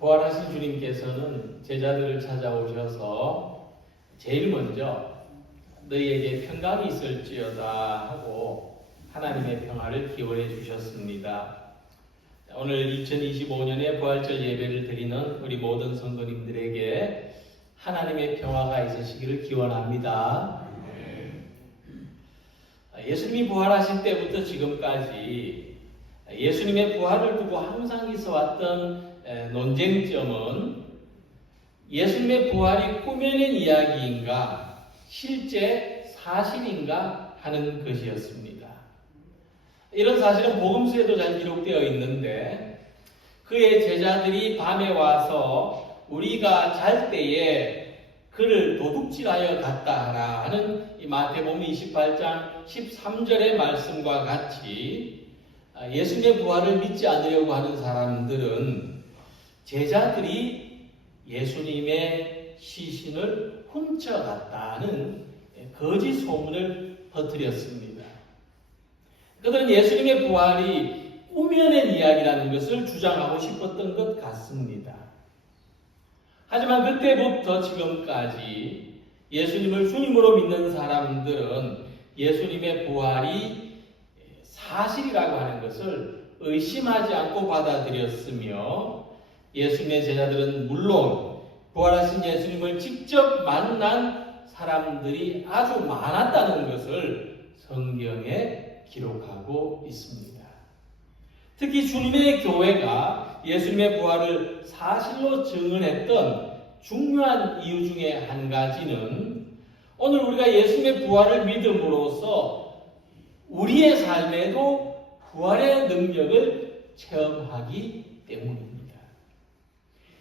부활하신 주님께서는 제자들을 찾아오셔서 제일 먼저 너희에게 평강이 있을지어다 하고 하나님의 평화를 기원해 주셨습니다. 오늘 2025년에 부활절 예배를 드리는 우리 모든 성도님들에게 하나님의 평화가 있으시기를 기원합니다. 예수님이 부활하신 때부터 지금까지 예수님의 부활을 두고 항상 있어왔던 논쟁점은 예수님의 부활이 꾸며낸 이야기인가 실제 사실인가 하는 것이었습니다. 이런 사실은 복음서에도 잘 기록되어 있는데 그의 제자들이 밤에 와서 우리가 잘 때에 그를 도둑질하여 갔다 하라 하는 이 마태복음 28장 13절의 말씀과 같이 예수님의 부활을 믿지 않으려고 하는 사람들은 제자들이 예수님의 시신을 훔쳐갔다는 거짓 소문을 퍼뜨렸습니다. 그들은 예수님의 부활이 꾸며낸 이야기라는 것을 주장하고 싶었던 것 같습니다. 하지만 그때부터 지금까지 예수님을 주님으로 믿는 사람들은 예수님의 부활이 사실이라고 하는 것을 의심하지 않고 받아들였으며 예수님의 제자들은 물론 부활하신 예수님을 직접 만난 사람들이 아주 많았다는 것을 성경에 기록하고 있습니다. 특히 주님의 교회가 예수님의 부활을 사실로 증언했던 중요한 이유 중에 한 가지는 오늘 우리가 예수님의 부활을 믿음으로써 우리의 삶에도 부활의 능력을 체험하기 때문입니다.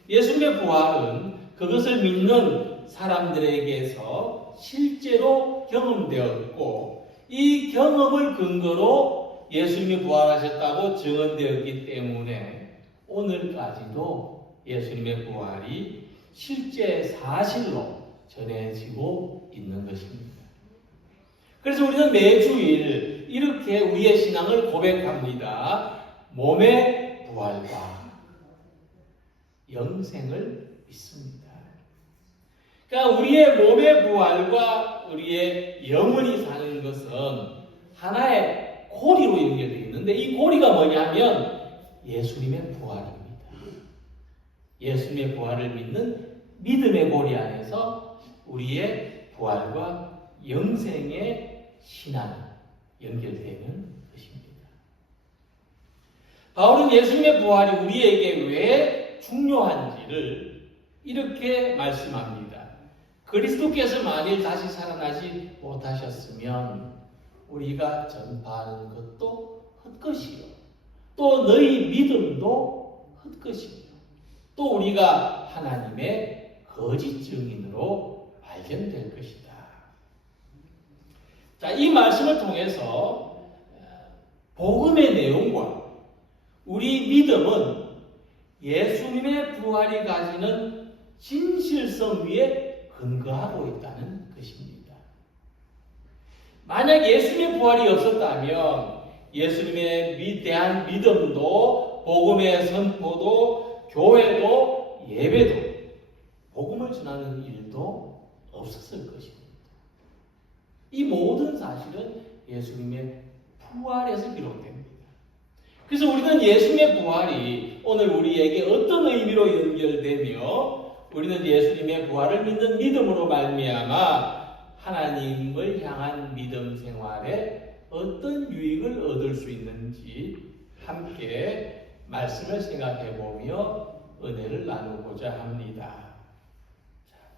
예수님의 부활은 그것을 믿는 사람들에게서 실제로 경험되었고 이 경험을 근거로 예수님이 부활하셨다고 증언되었기 때문에 오늘까지도 예수님의 부활이 실제 사실로 전해지고 있는 것입니다. 그래서 우리는 매주일 이렇게 우리의 신앙을 고백합니다. 몸의 부활과 영생을 믿습니다. 그러니까 우리의 몸의 부활과 우리의 영혼이 사는 것은 하나의 고리로 연결되어 있는데 이 고리가 뭐냐면 예수님의 부활입니다. 예수님의 부활을 믿는 믿음의 고리 안에서 우리의 부활과 영생의 신앙이 연결되는 것입니다. 바울은 예수님의 부활이 우리에게 왜 중요한지를 이렇게 말씀합니다. 그리스도께서 만일 다시 살아나지 못하셨으면 우리가 전파하는 것도 헛것이요. 또 너희 믿음도 헛것이요. 또 우리가 하나님의 거짓 증인으로 발견될 것이다. 자, 이 말씀을 통해서 복음의 내용과 우리 믿음은 예수님의 부활이 가지는 진실성 위에 근거하고 있다는 것입니다. 만약 예수님의 부활이 없었다면 예수님에 대한 믿음도 복음의 선포도 교회도 예배도 복음을 전하는 일도 없었을 것입니다. 이 모든 사실은 예수님의 부활에서 기록됩니다. 그래서 우리는 예수님의 부활이 오늘 우리에게 어떤 의미로 연결되며 우리는 예수님의 부활을 믿는 믿음으로 말미암아 하나님을 향한 믿음 생활에 어떤 유익을 얻을 수 있는지 함께 말씀을 생각해 보며 은혜를 나누고자 합니다.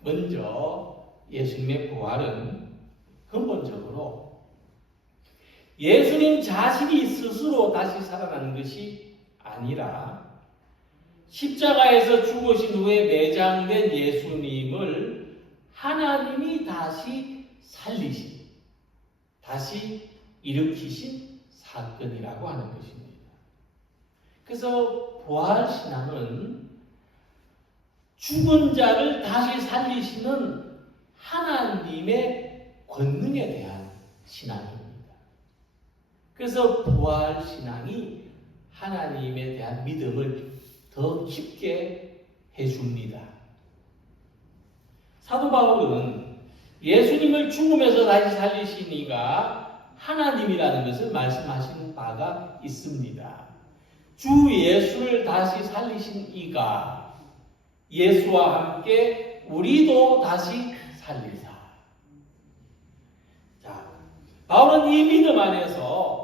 먼저 예수님의 부활은 근본적으로 예수님 자신이 스스로 다시 살아난 것이 아니라 십자가에서 죽으신 후에 매장된 예수님을 하나님이 다시 살리신, 다시 일으키신 사건이라고 하는 것입니다. 그래서 부활신앙은 죽은 자를 다시 살리시는 하나님의 권능에 대한 신앙입니다. 그래서 부활신앙이 하나님에 대한 믿음을 더 깊게 줍니다. 사도 바울은 예수님을 죽음에서 다시 살리신 이가 하나님이라는 것을 말씀하신 바가 있습니다. 주 예수를 다시 살리신 이가 예수와 함께 우리도 다시 살리사. 자, 바울은 이 믿음 안에서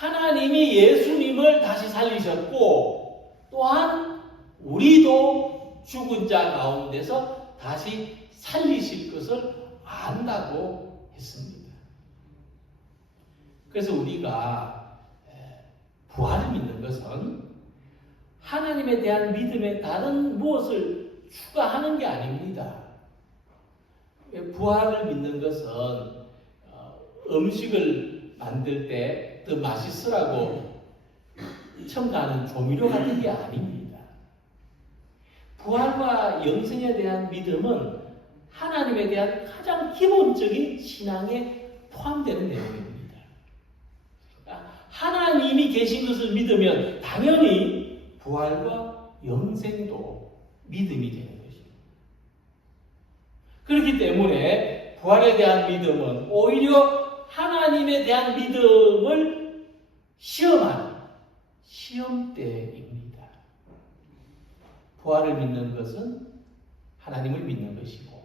하나님이 예수님을 다시 살리셨고 또한 우리도 죽은 자 가운데서 다시 살리실 것을 안다고 했습니다. 그래서 우리가 부활을 믿는 것은 하나님에 대한 믿음에 다른 무엇을 추가하는 게 아닙니다. 부활을 믿는 것은 음식을 만들 때 더 맛있으라고 첨가하는 조미료 같은 게 아닙니다. 부활과 영생에 대한 믿음은 하나님에 대한 가장 기본적인 신앙에 포함되는 내용입니다. 하나님이 계신 것을 믿으면 당연히 부활과 영생도 믿음이 되는 것입니다. 그렇기 때문에 부활에 대한 믿음은 오히려 하나님에 대한 믿음을 시험하는 시험대입니다. 부활을 믿는 것은 하나님을 믿는 것이고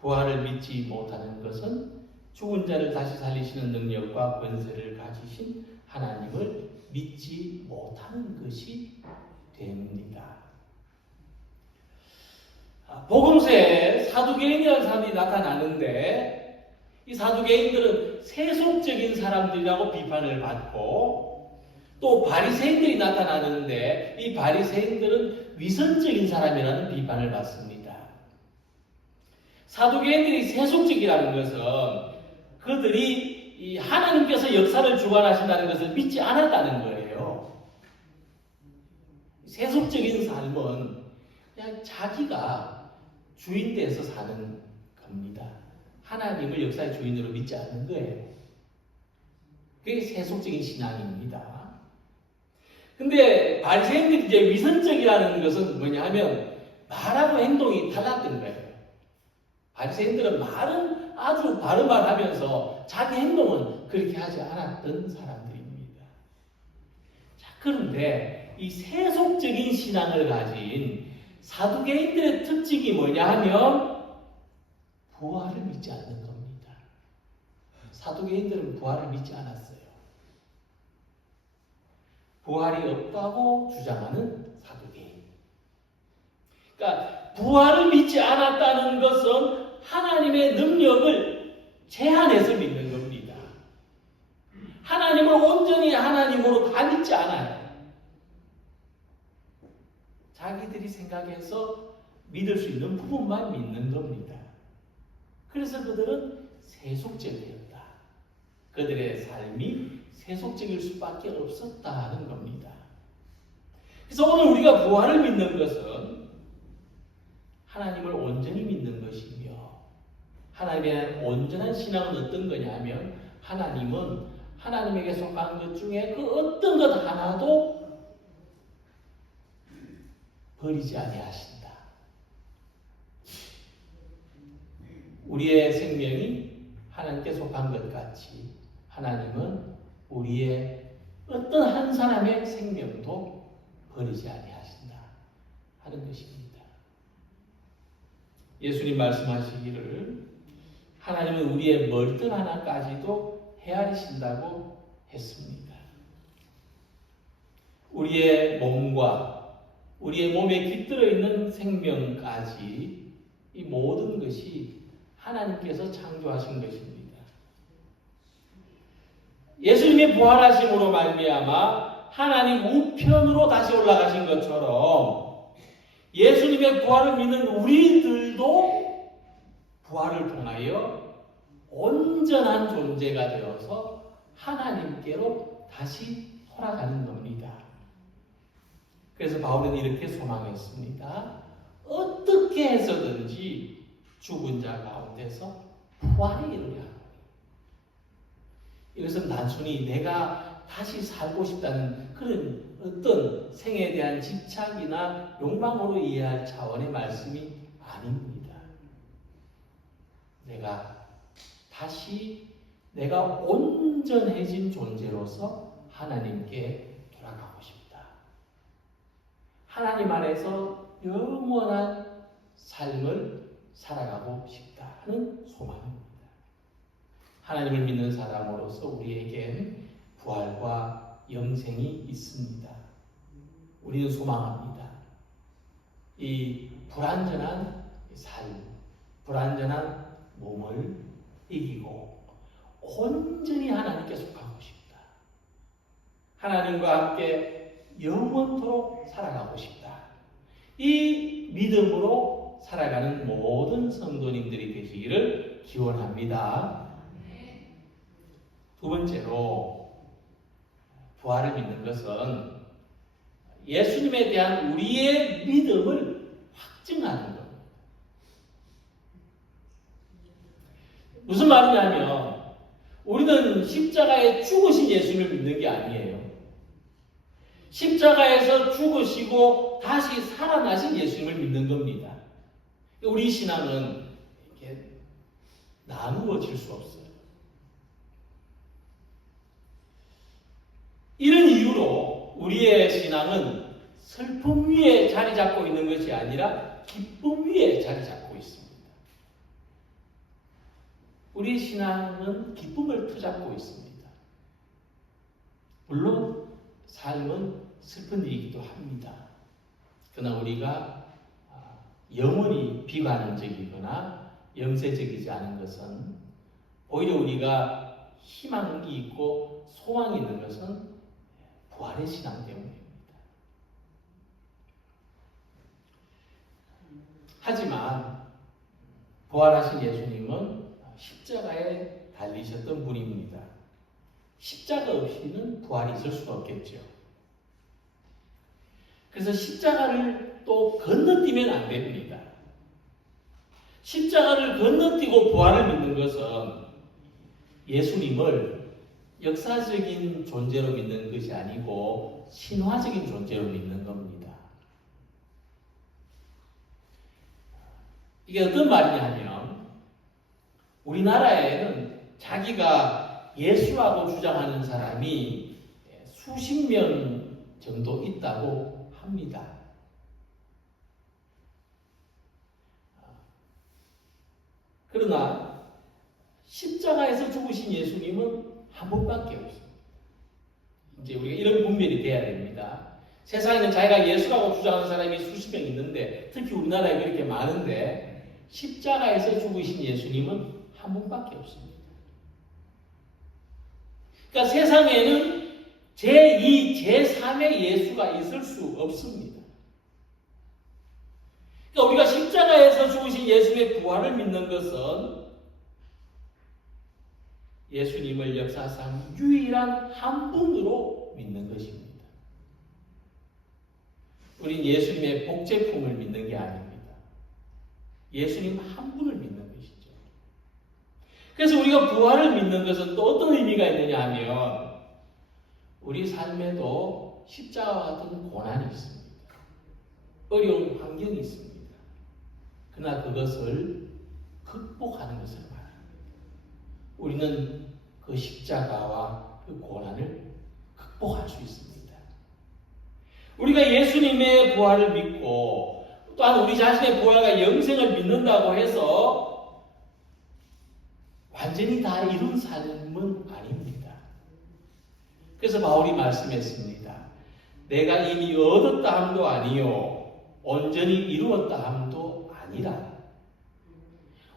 부활을 믿지 못하는 것은 죽은 자를 다시 살리시는 능력과 권세를 가지신 하나님을 믿지 못하는 것이 됩니다. 복음서에 사두개인이라는 사람이 나타나는데 이 사두개인들은 세속적인 사람들이라고 비판을 받고 또 바리새인들이 나타나는데 이 바리새인들은 위선적인 사람이라는 비판을 받습니다. 사두개인들이 세속적이라는 것은 그들이 이 하나님께서 역사를 주관하신다는 것을 믿지 않았다는 거예요. 세속적인 삶은 그냥 자기가 주인돼서 사는 겁니다. 하나님을 역사의 주인으로 믿지 않는 거예요. 그게 세속적인 신앙입니다. 근데 바리새인들이 이제 위선적이라는 것은 뭐냐 하면 말하고 행동이 달랐던 거예요. 바리새인들은 말은 아주 바른 말 하면서 자기 행동은 그렇게 하지 않았던 사람들입니다. 자, 그런데 이 세속적인 신앙을 가진 사두개인들의 특징이 뭐냐 하면 부활을 믿지 않는 겁니다. 사두개인들은 부활을 믿지 않았어요. 부활이 없다고 주장하는 사두개인. 그러니까 부활을 믿지 않았다는 것은 하나님의 능력을 제한해서 믿는 겁니다. 하나님을 온전히 하나님으로 다 믿지 않아요. 자기들이 생각해서 믿을 수 있는 부분만 믿는 겁니다. 그래서 그들은 세속적이었다. 그들의 삶이 세속적일 수밖에 없었다는 겁니다. 그래서 오늘 우리가 부활을 믿는 것은 하나님을 온전히 믿는 것이며 하나님에 대한 온전한 신앙은 어떤 거냐면 하나님은 하나님에게 속한 것 중에 그 어떤 것 하나도 버리지 아니하신다. 우리의 생명이 하나님께 속한 것 같이 하나님은 우리의 어떤 한 사람의 생명도 버리지 아니하신다 하는 것입니다. 예수님 말씀하시기를 하나님은 우리의 머리털 하나까지도 헤아리신다고 했습니다. 우리의 몸과 우리의 몸에 깃들어 있는 생명까지 이 모든 것이 하나님께서 창조하신 것입니다. 예수님의 부활하심으로 말미암아 하나님 우편으로 다시 올라가신 것처럼 예수님의 부활을 믿는 우리들도 부활을 통하여 온전한 존재가 되어서 하나님께로 다시 돌아가는 겁니다. 그래서 바울은 이렇게 소망했습니다. 어떻게 해서든지 죽은 자 가운데서 부활에 이르려 하노니. 이것은 단순히 내가 다시 살고 싶다는 그런 어떤 생에 대한 집착이나 욕망으로 이해할 차원의 말씀이 아닙니다. 내가 온전해진 존재로서 하나님께 돌아가고 싶다. 하나님 안에서 영원한 삶을 살아가고 싶다 하는 소망입니다. 하나님을 믿는 사람으로서 우리에겐 부활과 영생이 있습니다. 우리는 소망합니다. 이 불완전한 삶, 불완전한 몸을 이기고 온전히 하나님께 속하고 싶다. 하나님과 함께 영원토록 살아가고 싶다. 이 믿음으로 살아가는 모든 성도님들이 되시기를 기원합니다. 두 번째로 부활을 믿는 것은 예수님에 대한 우리의 믿음을 확증하는 겁니다. 무슨 말이냐면 우리는 십자가에 죽으신 예수님을 믿는 게 아니에요. 십자가에서 죽으시고 다시 살아나신 예수님을 믿는 겁니다. 우리 신앙은 이렇게 나누어질 수 없어요. 이런 이유로 우리의 신앙은 슬픔 위에 자리 잡고 있는 것이 아니라 기쁨 위에 자리 잡고 있습니다. 우리 신앙은 기쁨을 터잡고 있습니다. 물론 삶은 슬픈 일이기도 합니다. 그러나 우리가 영원히 비관적이거나 영세적이지 않은 것은 오히려 우리가 희망이 있고 소망이 있는 것은 부활의 신앙 때문입니다. 하지만 부활하신 예수님은 십자가에 달리셨던 분입니다. 십자가 없이는 부활이 있을 수가 없겠죠. 그래서 십자가를 또 건너뛰면 안 됩니다. 십자가를 건너뛰고 부활을 믿는 것은 예수님을 역사적인 존재로 믿는 것이 아니고 신화적인 존재로 믿는 겁니다. 이게 어떤 말이냐 하면 우리나라에는 자기가 예수라고 주장하는 사람이 수십 명 정도 있다고 합니다. 그러나 십자가에서 죽으신 예수님은 한 분밖에 없습니다. 이제 우리가 이런 분별이 돼야 됩니다. 세상에는 자기가 예수라고 주장하는 사람이 수십 명 있는데 특히 우리나라에 그렇게 많은데 십자가에서 죽으신 예수님은 한 분밖에 없습니다. 그러니까 세상에는 제2, 제3의 예수가 있을 수 없습니다. 그러니까 우리가 십자가에서 죽으신 예수의 부활을 믿는 것은 예수님을 역사상 유일한 한 분으로 믿는 것입니다. 우린 예수님의 복제품을 믿는 게 아닙니다. 예수님 한 분을 믿는 것이죠. 그래서 우리가 부활을 믿는 것은 또 어떤 의미가 있느냐 하면 우리 삶에도 십자가와 같은 고난이 있습니다. 어려운 환경이 있습니다. 그러나 그것을 극복하는 것을 말합니다. 우리는 그 십자가와 그 고난을 극복할 수 있습니다. 우리가 예수님의 부활을 믿고 또한 우리 자신의 부활과 영생을 믿는다고 해서 완전히 다 이룬 삶은 아닙니다. 그래서 바울이 말씀했습니다. 내가 이미 얻었다 함도 아니요 온전히 이루었다 함도 아니라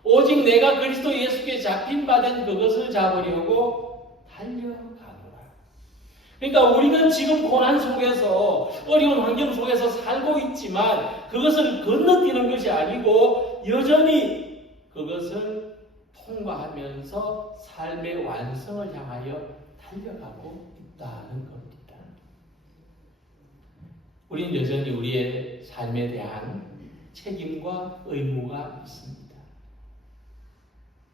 오직 내가 그리스도 예수께 잡힌 바 된 그것을 잡으려고 달려가노라. 그러니까 우리는 지금 고난 속에서 어려운 환경 속에서 살고 있지만 그것을 건너뛰는 것이 아니고 여전히 그것을 통과하면서 삶의 완성을 향하여 달려가고 있다는 겁니다. 우리는 여전히 우리의 삶에 대한 책임과 의무가 있습니다.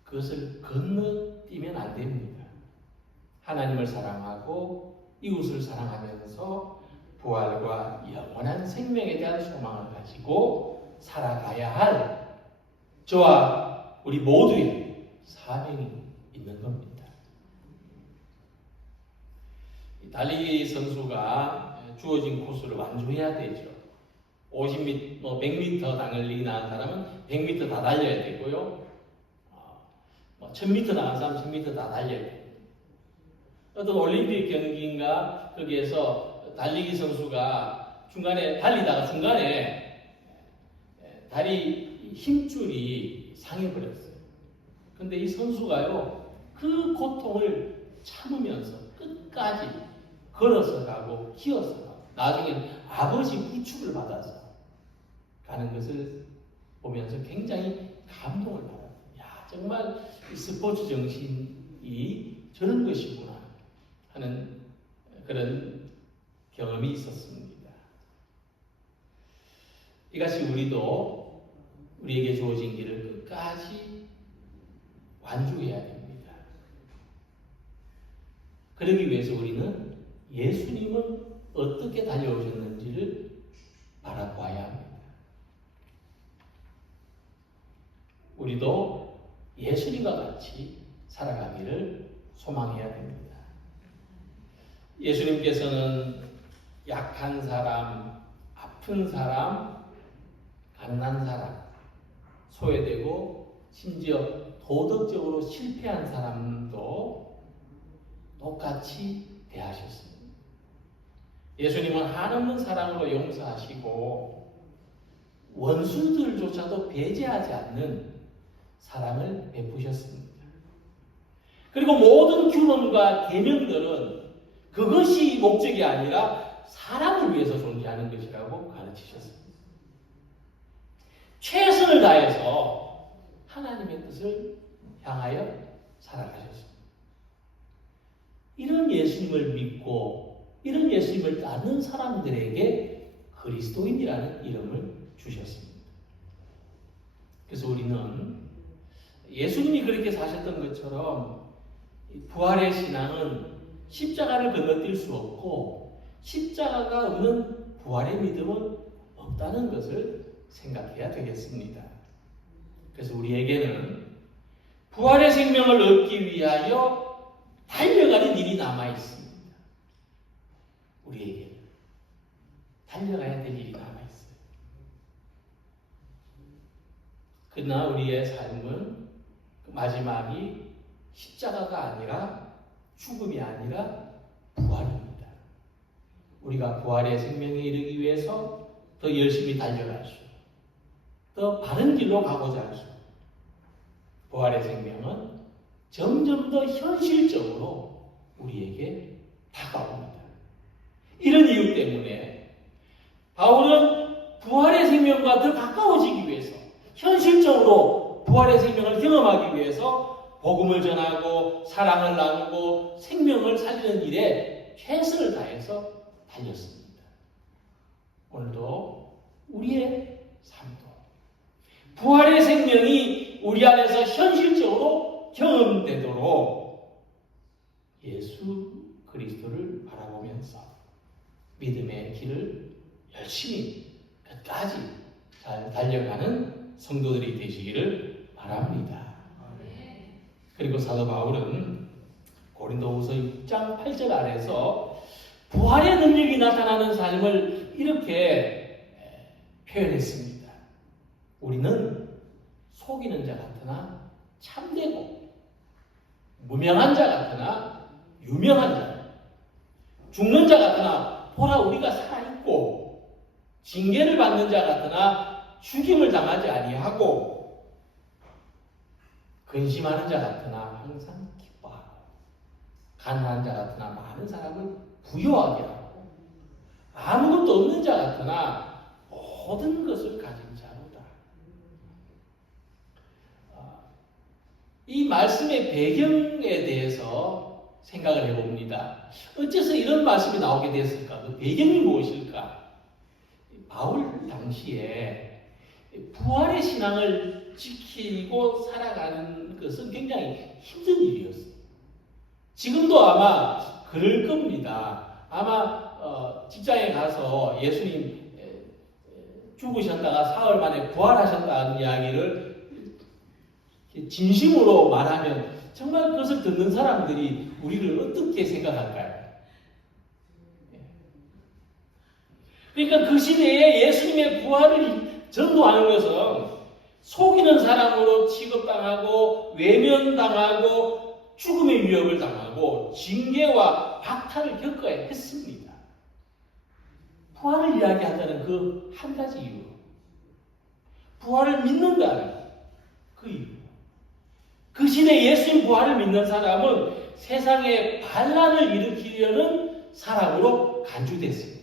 그것을 건너뛰면 안 됩니다. 하나님을 사랑하고 이웃을 사랑하면서 부활과 영원한 생명에 대한 소망을 가지고 살아가야 할 저와 우리 모두의 사명이 있는 겁니다. 달리기 선수가 주어진 코스를 완주해야 되죠. 50m, 100m 당연히 나간 사람은 100m 다 달려야 되고요. 1000m 나간 사람은 1000m 다 달려야 돼요. 어떤 올림픽 경기인가 거기에서 달리기 선수가 달리다가 중간에 다리 힘줄이 상해버렸어요. 근데 이 선수가요, 그 고통을 참으면서 끝까지 걸어서 가고 기어서 가고 나중엔 아버지 부축을 받아서 가는 것을 보면서 굉장히 감동을 받았어요. 야, 정말 스포츠 정신이 저런 것이구나 하는 그런 경험이 있었습니다. 이같이 우리에게 주어진 길을 끝까지 완주해야 됩니다. 그러기 위해서 우리는 예수님은 어떻게 달려오셨는지를 바라봐야 합니다. 우리도 예수님과 같이 살아가기를 소망해야 됩니다. 예수님께서는 약한 사람, 아픈 사람, 가난한 사람, 소외되고 심지어 도덕적으로 실패한 사람도 똑같이 대하셨습니다. 예수님은 한없는 사랑으로 용서하시고 원수들조차도 배제하지 않는 사랑을 베푸셨습니다. 그리고 모든 규범과 계명들은 그것이 목적이 아니라 사람을 위해서 존재하는 것이라고 가르치셨습니다. 최선을 다해서 하나님의 뜻을 향하여 살아가셨습니다. 이런 예수님을 믿고 이런 예수님을 따르는 사람들에게 그리스도인이라는 이름을 주셨습니다. 그래서 우리는 예수님이 그렇게 사셨던 것처럼 부활의 신앙은 십자가를 건너뛸 수 없고 십자가가 없는 부활의 믿음은 없다는 것을 생각해야 되겠습니다. 그래서 우리에게는 부활의 생명을 얻기 위하여 달려가는 일이 남아 있습니다. 우리에게 달려가야 될 일이 남아 있어요. 그러나 우리의 삶은 마지막이 십자가가 아니라 죽음이 아니라 부활입니다. 우리가 부활의 생명에 이르기 위해서 더 열심히 달려갈 수, 더 바른 길로 가고자 할 수, 부활의 생명은 점점 더 현실적으로 우리에게 다가옵니다. 이런 이유 때문에 바울은 부활의 생명과 더 가까워지기 위해서 현실적으로 부활의 생명을 경험하기 위해서 복음을 전하고 사랑을 나누고 생명을 살리는 일에 최선을 다해서 달렸습니다. 오늘도 우리의 삶도 부활의 생명이 우리 안에서 현실적으로 경험되도록 예수 그리스도를 바라보면서 믿음의 길을 열심히 끝까지 잘 달려가는 성도들이 되시기를 바랍니다. 그리고 사도 바울은 고린도후서 6장 8절 아래서 부활의 능력이 나타나는 삶을 이렇게 표현했습니다. 우리는 속이는 자 같으나 참되고 무명한 자 같으나 유명한 자, 죽는 자 같으나 보라 우리가 살아있고 징계를 받는 자 같으나 죽임을 당하지 아니하고 근심하는 자 같으나 항상 기뻐하고 가난한 자 같으나 많은 사람을 부유하게 하고 아무것도 없는 자 같으나 모든 것을 가진 자로다. 이 말씀의 배경에 대해서 생각을 해봅니다. 어째서 이런 말씀이 나오게 됐을까? 그 배경이 무엇일까? 바울 당시에 부활의 신앙을 지키고 살아가는 것은 굉장히 힘든 일이었어요. 지금도 아마 그럴 겁니다. 아마 직장에 가서 예수님 죽으셨다가 사흘 만에 부활하셨다는 이야기를 진심으로 말하면 정말 그것을 듣는 사람들이 우리를 어떻게 생각할까요? 그러니까 그 시대에 예수님의 부활을 전도하는 것은 속이는 사람으로 취급당하고 외면당하고 죽음의 위협을 당하고 징계와 박탈을 겪어야 했습니다. 부활을 이야기한다는 그 한 가지 이유, 부활을 믿는다는 그 이유. 그 시대 예수님 부활을 믿는 사람은 세상에 반란을 일으키려는 사람으로 간주됐습니다.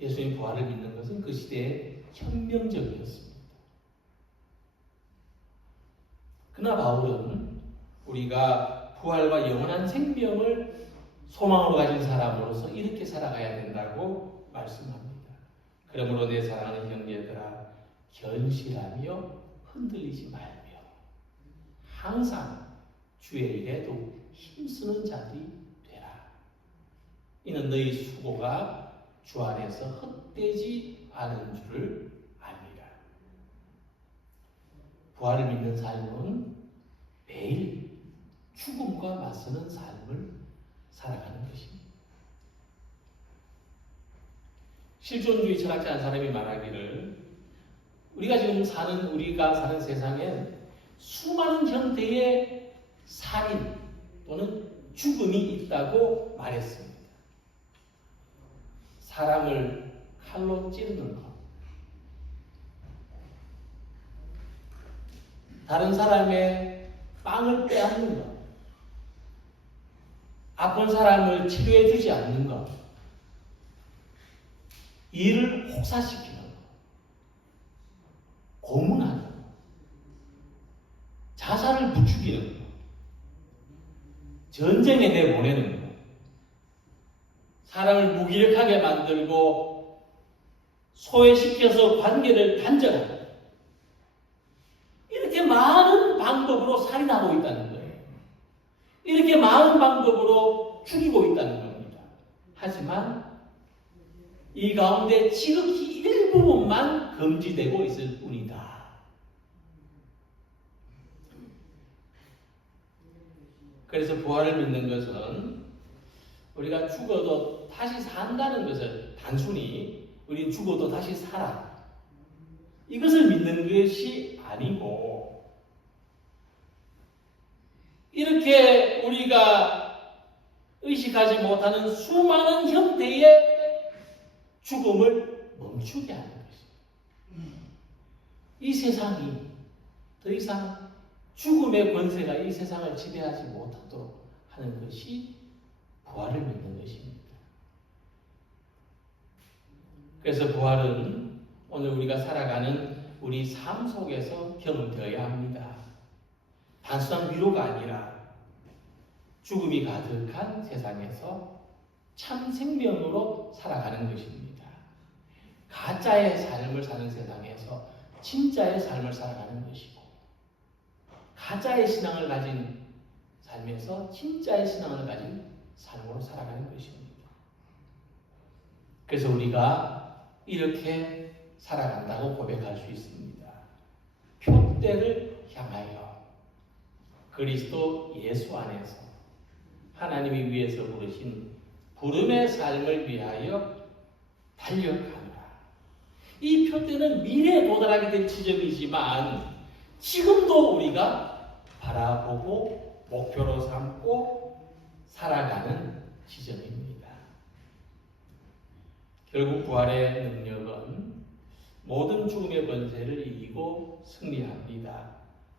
예수님 부활을 믿는 것은 그 시대에 혁명적이었습니다. 그러나 바울은 우리가 부활과 영원한 생명을 소망으로 가진 사람으로서 이렇게 살아가야 된다고 말씀합니다. 그러므로 내 사랑하는 형제들아, 견실하며 흔들리지 말며 항상 주의 일에도 힘쓰는 자들이 되라. 이는 너희 수고가 주 안에서 헛되지 않은 줄을 압니다. 부활을 믿는 삶은 매일 죽음과 맞서는 삶을 살아가는 것입니다. 실존주의 철학자 한 사람이 말하기를 우리가 사는 세상엔 수많은 형태의 살인 또는 죽음이 있다고 말했습니다. 사람을 칼로 찌르는 것, 다른 사람의 빵을 빼앗는 것, 아픈 사람을 치료해 주지 않는 것, 일을 혹사시키는 것, 고문하는 것, 자살을 부추기는 것, 전쟁에 내보내는 것, 사람을 무기력하게 만들고 소외시켜서 관계를 단절하는 것, 이렇게 많은 방법으로 살인하고 있다는 거예요. 이렇게 많은 방법으로 죽이고 있다는 겁니다. 하지만 이 가운데 지극히 일부분만 금지되고 있을 뿐이다. 그래서 부활을 믿는 것은 우리가 죽어도 다시 산다는 것을 단순히 우리 죽어도 다시 살아, 이것을 믿는 것이 아니고, 이렇게 우리가 의식하지 못하는 수많은 형태의 죽음을 멈추게 하는 것입니다. 이 세상이 더 이상 죽음의 권세가 이 세상을 지배하지 못하도록 하는 것이 부활을 믿는 것입니다. 그래서 부활은 오늘 우리가 살아가는 우리 삶 속에서 경험되어야 합니다. 단순한 위로가 아니라 죽음이 가득한 세상에서 참 생명으로 살아가는 것입니다. 가짜의 삶을 사는 세상에서 진짜의 삶을 살아가는 것이고, 가짜의 신앙을 가진 삶에서 진짜의 신앙을 가진 삶으로 살아가는 것입니다. 그래서 우리가 이렇게 살아간다고 고백할 수 있습니다. 표대를 향하여 그리스도 예수 안에서 하나님이 위해서 부르신 부름의 삶을 위하여 달려가노라. 이 표대는 미래에 도달하게 될 지점이지만 지금도 우리가 바라보고 목표로 삼고 살아가는 지점입니다. 결국 부활의 능력은 모든 죽음의 권세를 이기고 승리합니다.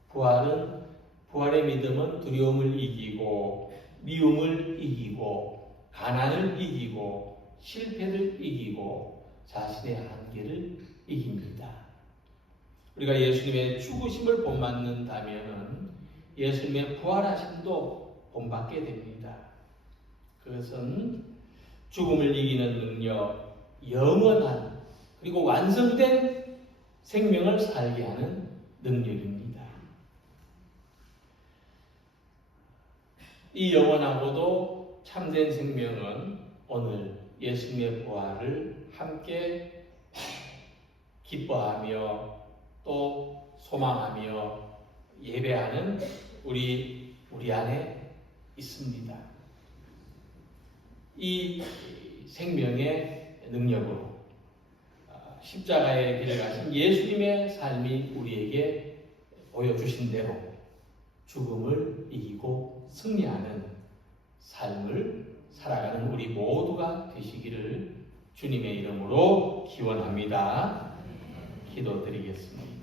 부활의 믿음은 두려움을 이기고 미움을 이기고 가난을 이기고 실패를 이기고 자신의 한계를 이깁니다. 우리가 예수님의 죽으심을 본받는다면 예수님의 부활하심도 본받게 됩니다. 그것은 죽음을 이기는 능력, 영원한 그리고 완성된 생명을 살게 하는 능력입니다. 이 영원하고도 참된 생명은 오늘 예수님의 부활을 함께 기뻐하며 또 소망하며 예배하는 우리 안에 있습니다. 이 생명의 능력으로 십자가의 길을 가신 예수님의 삶이 우리에게 보여주신 대로 죽음을 이기고 승리하는 삶을 살아가는 우리 모두가 되시기를 주님의 이름으로 기원합니다. 기도드리겠습니다.